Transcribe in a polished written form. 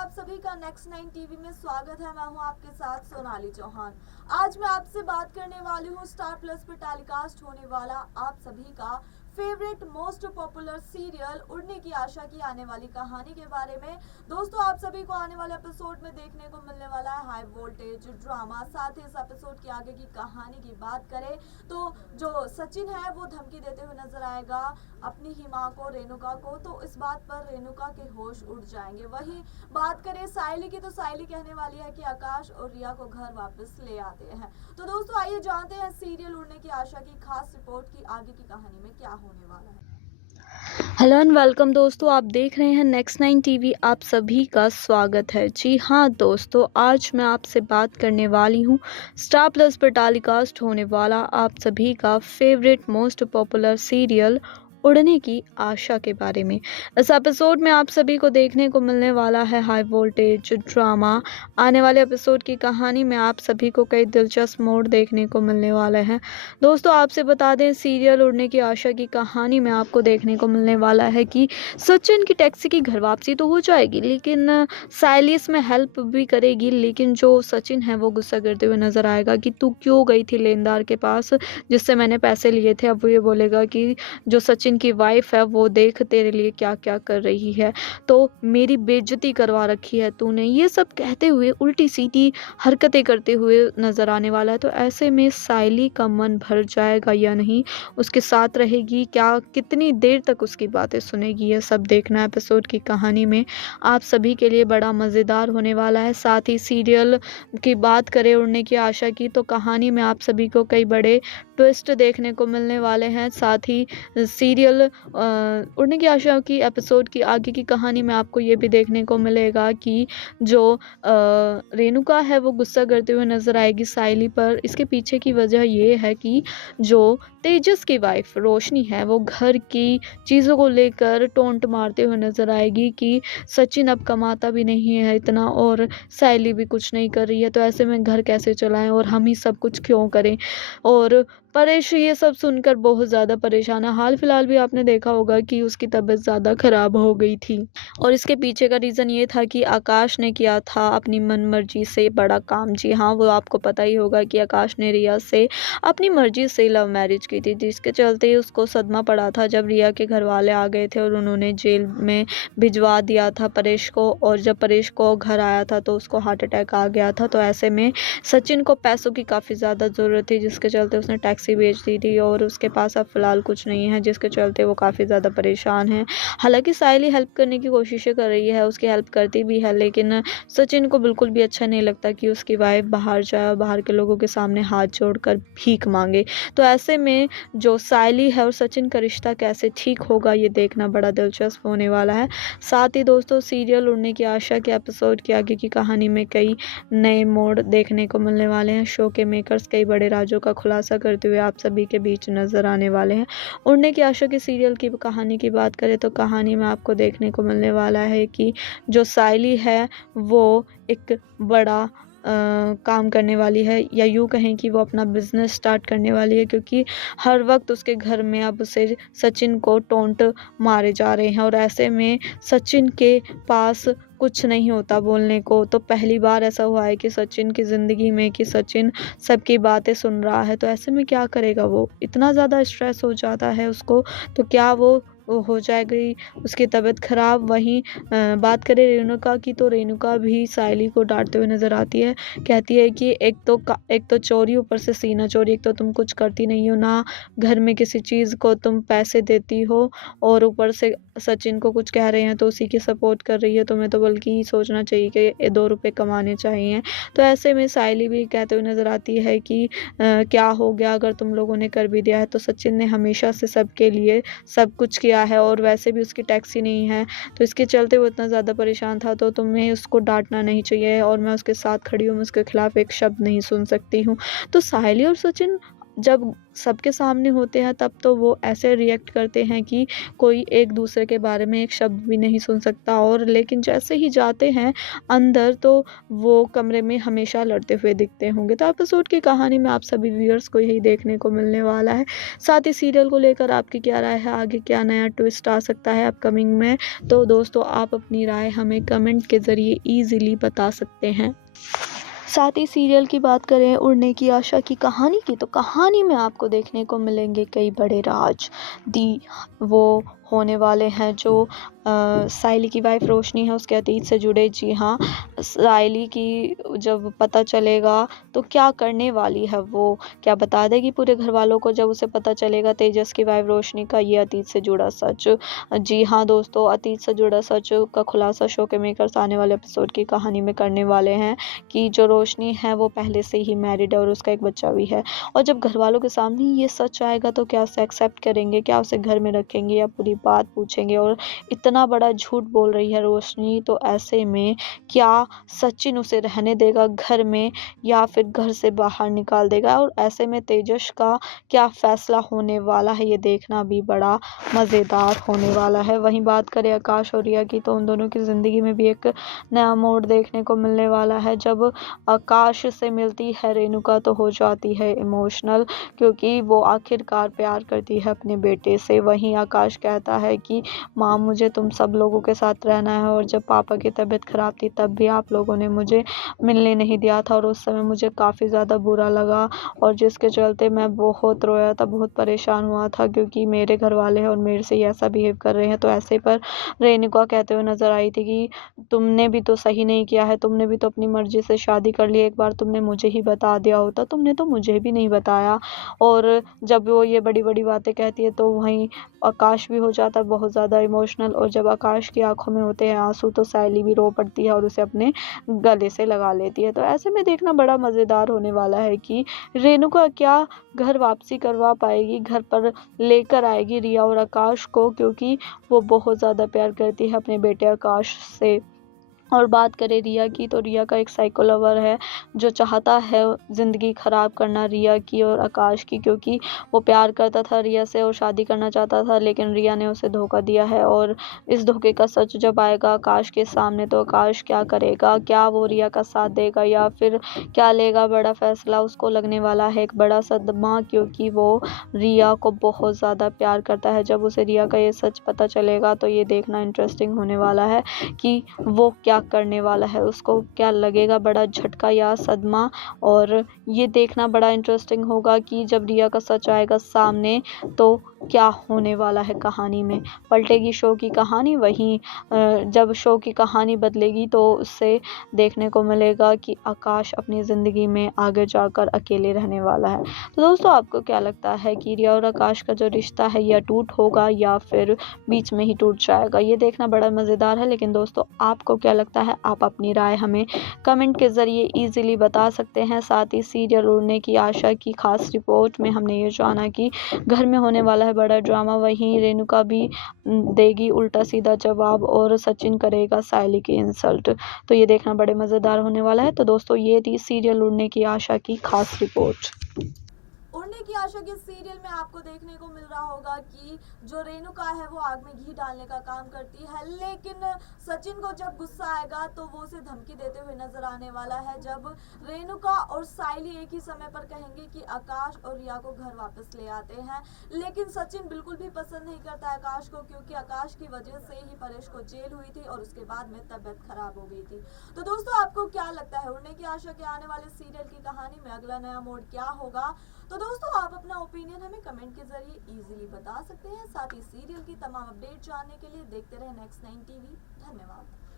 आप सभी का नेक्स्ट 9 टीवी में स्वागत है। मैं हूं आपके साथ सोनाली चौहान। आज मैं आपसे बात करने वाली हूं स्टार प्लस पर टेलीकास्ट होने वाला आप सभी का फेवरेट मोस्ट पॉपुलर सीरियल उड़ने की आशा की आने वाली कहानी के बारे में। दोस्तों, आप सभी को आने वाले एपिसोड में देखने को मिलने वाला है हाई वोल्टेज ड्रामा। साथ ही इस एपिसोड की आगे की कहानी की बात करें तो जो सचिन है वो धमकी देते हुए नजर आएगा अपनी ही माँ को, रेणुका को। तो इस बात पर रेणुका के होश उड़ जाएंगे। वहीं बात करें सायली की तो सायली कहने वाली है कि आकाश और रिया को घर वापस ले आते हैं। तो दोस्तों, आइए जानते हैं सीरियल उड़ने की आशा की खास रिपोर्ट की आगे की कहानी में क्या होने वाला है। हेलो एंड वेलकम दोस्तों, आप देख रहे हैं नेक्स्ट 9 टीवी। आप सभी का स्वागत है। जी हाँ दोस्तों, आज मैं आपसे बात करने वाली हूँ स्टार प्लस पर टेलीकास्ट होने वाला आप सभी का फेवरेट मोस्ट पॉपुलर सीरियल उड़ने की आशा के बारे में। इस एपिसोड में आप सभी को देखने को मिलने वाला है हाई वोल्टेज ड्रामा। आने वाले एपिसोड की कहानी में आप सभी को कई दिलचस्प मोड़ देखने को मिलने वाले हैं। दोस्तों, आपसे बता दें, सीरियल उड़ने की आशा की कहानी में आपको देखने को मिलने वाला है कि सचिन की टैक्सी की घर वापसी तो हो जाएगी, लेकिन सायली इसमें हेल्प भी करेगी। लेकिन जो सचिन है वो गुस्सा करते हुए नजर आएगा कि तू क्यों गई थी लेनदार के पास जिससे मैंने पैसे लिए थे। अब वो ये बोलेगा कि जो सचिन की वाइफ है वो देख तेरे लिए क्या क्या कर रही है, तो मेरी बेइज्जती करवा रखी है तूने। ये सब कहते हुए उल्टी सीधी हरकतें करते हुए नजर आने वाला है। तो ऐसे में सायली का मन भर जाएगा या नहीं, उसके साथ रहेगी क्या, कितनी देर तक उसकी बातें सुनेगी, ये सब देखना एपिसोड की कहानी में आप सभी के लिए बड़ा मज़ेदार होने वाला है। साथ ही सीरियल की बात करें उड़ने की आशा की, तो कहानी में आप सभी को कई बड़े ट्विस्ट देखने को मिलने वाले हैं। साथ ही सीरियल उड़ने की आशा की एपिसोड की आगे की कहानी में आपको ये भी देखने को मिलेगा कि जो रेणुका है वो गुस्सा करते हुए नजर आएगी सायली पर। इसके पीछे की वजह ये है कि जो तेजस की वाइफ रोशनी है वो घर की चीज़ों को लेकर टोंट मारते हुए नजर आएगी कि सचिन अब कमाता भी नहीं है इतना और सायली भी कुछ नहीं कर रही है, तो ऐसे में घर कैसे चलाएं और हम ही सब कुछ क्यों करें। और परेश ये सब सुनकर बहुत ज़्यादा परेशान है। हाल फिलहाल भी आपने देखा होगा कि उसकी तबीयत ज़्यादा ख़राब हो गई थी और इसके पीछे का रीज़न ये था कि आकाश ने किया था अपनी मनमर्जी से बड़ा काम। जी हाँ, वो आपको पता ही होगा कि आकाश ने रिया से अपनी मर्जी से लव मैरिज की थी, जिसके चलते उसको सदमा पड़ा था जब रिया के घर वाले आ गए थे और उन्होंने जेल में भिजवा दिया था परेश को। और जब परेश को घर आया था तो उसको हार्ट अटैक आ गया था। तो ऐसे में सचिन को पैसों की काफ़ी ज़्यादा ज़रूरत थी, जिसके चलते उसने टैक्सी बेच दी थी और उसके पास अब फ़िलहाल कुछ नहीं है, जिसके चलते वो काफ़ी ज़्यादा परेशान है। हालांकि सायली हेल्प करने की कोशिशें कर रही है, उसकी हेल्प करती भी है, लेकिन सचिन को बिल्कुल भी अच्छा नहीं लगता कि उसकी वाइफ बाहर जाए और बाहर के लोगों के सामने हाथ जोड़कर भीख मांगे। तो ऐसे में जो सायली है और सचिन का रिश्ता कैसे ठीक होगा, ये देखना बड़ा दिलचस्प होने वाला है। साथ ही दोस्तों, सीरियल उड़ने की आशा के एपिसोड की आगे की कहानी में कई नए मोड़ देखने को मिलने वाले हैं। शो के मेकर्स कई बड़े राजों का खुलासा करते हुए आप सभी के बीच नजर आने वाले हैं। उड़ने की आशा के सीरियल की कहानी की बात करें तो कहानी में आपको देखने को मिलने वाला है कि जो सायली है वो एक बड़ा काम करने वाली है, या यूँ कहें कि वो अपना बिजनेस स्टार्ट करने वाली है, क्योंकि हर वक्त उसके घर में अब उसे सचिन को टोंट मारे जा रहे हैं और ऐसे में सचिन के पास कुछ नहीं होता बोलने को। तो पहली बार ऐसा हुआ है कि सचिन की ज़िंदगी में कि सचिन सबकी बातें सुन रहा है। तो ऐसे में क्या करेगा, वो इतना ज़्यादा स्ट्रेस हो जाता है उसको, तो क्या वो हो जाएगी उसकी तबीयत ख़राब। वहीं बात करें रेणुका की, तो रेणुका भी सायली को डांटते हुए नज़र आती है। कहती है कि एक तो चोरी, ऊपर से सीना चोरी। एक तो तुम कुछ करती नहीं हो, ना घर में किसी चीज़ को तुम पैसे देती हो, और ऊपर से सचिन को कुछ कह रहे हैं तो उसी की सपोर्ट कर रही है। तुम्हें तो बल्कि सोचना चाहिए कि ये 2 रुपये कमाने चाहिए। तो ऐसे में सायली भी कहते हुए नज़र आती है कि क्या हो गया अगर तुम लोगों ने कर भी दिया है, तो सचिन ने हमेशा से सबके लिए सब कुछ किया है और वैसे भी उसकी टैक्सी नहीं है, तो इसके चलते वो इतना ज़्यादा परेशान था। तो तुम्हें उसको डांटना नहीं चाहिए और मैं उसके साथ खड़ी हूँ, मैं उसके खिलाफ एक शब्द नहीं सुन सकती हूँ। तो सायली और सचिन जब सबके सामने होते हैं तब तो वो ऐसे रिएक्ट करते हैं कि कोई एक दूसरे के बारे में एक शब्द भी नहीं सुन सकता, और लेकिन जैसे ही जाते हैं अंदर तो वो कमरे में हमेशा लड़ते हुए दिखते होंगे। तो एपिसोड की कहानी में आप सभी व्यूअर्स को यही देखने को मिलने वाला है। साथ ही सीरियल को लेकर आपकी क्या राय है, आगे क्या नया ट्विस्ट आ सकता है अपकमिंग में, तो दोस्तों आप अपनी राय हमें कमेंट के ज़रिए ईज़िली बता सकते हैं। साथ ही सीरियल की बात करें उड़ने की आशा की कहानी की, तो कहानी में आपको देखने को मिलेंगे कई बड़े राज। वो होने वाले हैं जो साइली की वाइफ रोशनी है उसके अतीत से जुड़े। जी हाँ, साइली की जब पता चलेगा तो क्या करने वाली है वो, क्या बता देगी पूरे घर वालों को जब उसे पता चलेगा तेजस की वाइफ रोशनी का ये अतीत से जुड़ा सच। जी हाँ दोस्तों, अतीत से जुड़ा सच का खुलासा शो के मेकर्स आने वाले एपिसोड की कहानी में करने वाले हैं कि जो रोशनी है वो पहले से ही मैरिड है और उसका एक बच्चा भी है। और जब घर वालों के सामने ये सच आएगा तो क्या उसे एक्सेप्ट करेंगे, क्या उसे घर में रखेंगे या पूरी बात पूछेंगे। और इतना बड़ा झूठ बोल रही है रोशनी, तो ऐसे में क्या सचिन उसे रहने देगा घर में या फिर घर से बाहर निकाल देगा, और ऐसे में तेजस का क्या फैसला होने वाला है ये देखना भी बड़ा मज़ेदार होने वाला है। वहीं बात करें आकाश और रिया की, तो उन दोनों की ज़िंदगी में भी एक नया मोड़ देखने को मिलने वाला है। जब आकाश से मिलती है रेणुका तो हो जाती है इमोशनल, क्योंकि वो आखिरकार प्यार करती है अपने बेटे से। वहीं आकाश कहता है कि माँ मुझे तुम सब लोगों के साथ रहना है, और जब पापा की तबीयत ख़राब थी तब भी आप लोगों ने मुझे मिलने नहीं दिया था और उस समय मुझे काफ़ी ज़्यादा बुरा लगा, और जिसके चलते मैं बहुत रोया था, बहुत परेशान हुआ था, क्योंकि मेरे घर वाले हैं और मेरे से ही ऐसा बिहेव कर रहे हैं। तो ऐसे पर रेणुका कहते हुए नज़र आई थी कि तुमने भी तो सही नहीं किया है, तुमने भी तो अपनी मर्ज़ी से शादी कर ली, एक बार तुमने मुझे ही बता दिया होता, तुमने तो मुझे भी नहीं बताया। और जब वो ये बड़ी-बड़ी बातें कहती है तो वहीं आकाश भी हो जाता है बहुत ज़्यादा इमोशनल, और जब आकाश की आँखों में होते हैं आँसू तो सायली भी रो पड़ती है और उसे अपने गले से लगा लेती है। तो ऐसे में देखना बड़ा मज़ेदार होने वाला है कि रेणुका क्या घर वापसी करवा पाएगी, घर पर लेकर आएगी रिया और आकाश को, क्योंकि वो बहुत ज़्यादा प्यार करती है अपने बेटे आकाश से। और बात करें रिया की, तो रिया का एक साइको लवर है जो चाहता है ज़िंदगी ख़राब करना रिया की और आकाश की, क्योंकि वो प्यार करता था रिया से और शादी करना चाहता था, लेकिन रिया ने उसे धोखा दिया है। और इस धोखे का सच जब आएगा आकाश के सामने तो आकाश क्या करेगा, क्या वो रिया का साथ देगा या फिर क्या लेगा बड़ा फ़ैसला, उसको लगने वाला है एक बड़ा सदमा, क्योंकि वो रिया को बहुत ज़्यादा प्यार करता है। जब उसे रिया का ये सच पता चलेगा तो ये देखना इंटरेस्टिंग होने वाला है कि वो क्या करने वाला है, उसको क्या लगेगा बड़ा झटका या सदमा। और ये देखना बड़ा इंटरेस्टिंग होगा कि जब रिया का सच आएगा सामने तो क्या होने वाला है कहानी में, पलटेगी शो की कहानी। वहीं जब शो की कहानी बदलेगी तो उससे देखने को मिलेगा कि आकाश अपनी ज़िंदगी में आगे जाकर अकेले रहने वाला है। तो दोस्तों आपको क्या लगता है कि रिया और आकाश का जो रिश्ता है यह टूट होगा या फिर बीच में ही टूट जाएगा, ये देखना बड़ा मज़ेदार है। लेकिन दोस्तों आपको क्या लगता है, आप अपनी राय हमें कमेंट के ज़रिए ईज़िली बता सकते हैं। साथ ही सीरियल उड़ने की आशा की खास रिपोर्ट में हमने ये जाना कि घर में होने वाला है बड़ा ड्रामा, वहीं रेणुका भी देगी उल्टा सीधा जवाब और सचिन करेगा सायली की इंसल्ट। तो ये देखना बड़े मज़ेदार होने वाला है। तो दोस्तों ये थी सीरियल उड़ने की आशा की खास रिपोर्ट। उड़ने की आशा के सीरियल में आपको देखने को मिल रहा होगा कि जो रेणुका है वो आग में घी डालने का काम करती है, लेकिन सचिन को जब गुस्सा आएगा तो वो उसे धमकी देते हुए नजर आने वाला है, जब रेणुका और सायली एक ही समय पर कहेंगे कि आकाश और रिया को घर वापस ले आते हैं। लेकिन सचिन बिल्कुल भी पसंद नहीं करता आकाश को, क्योंकि आकाश की वजह से ही परेश को जेल हुई थी और उसके बाद में तबीयत खराब हो गई थी। तो दोस्तों आपको क्या लगता है उड़ने की आशा के आने वाले सीरियल की कहानी में अगला नया मोड़ क्या होगा? तो दोस्तों आप अपना ओपिनियन हमें कमेंट के जरिए इजीली बता सकते हैं। साथ ही सीरियल की तमाम अपडेट जानने के लिए देखते रहे नेक्स्ट 9 टीवी। धन्यवाद।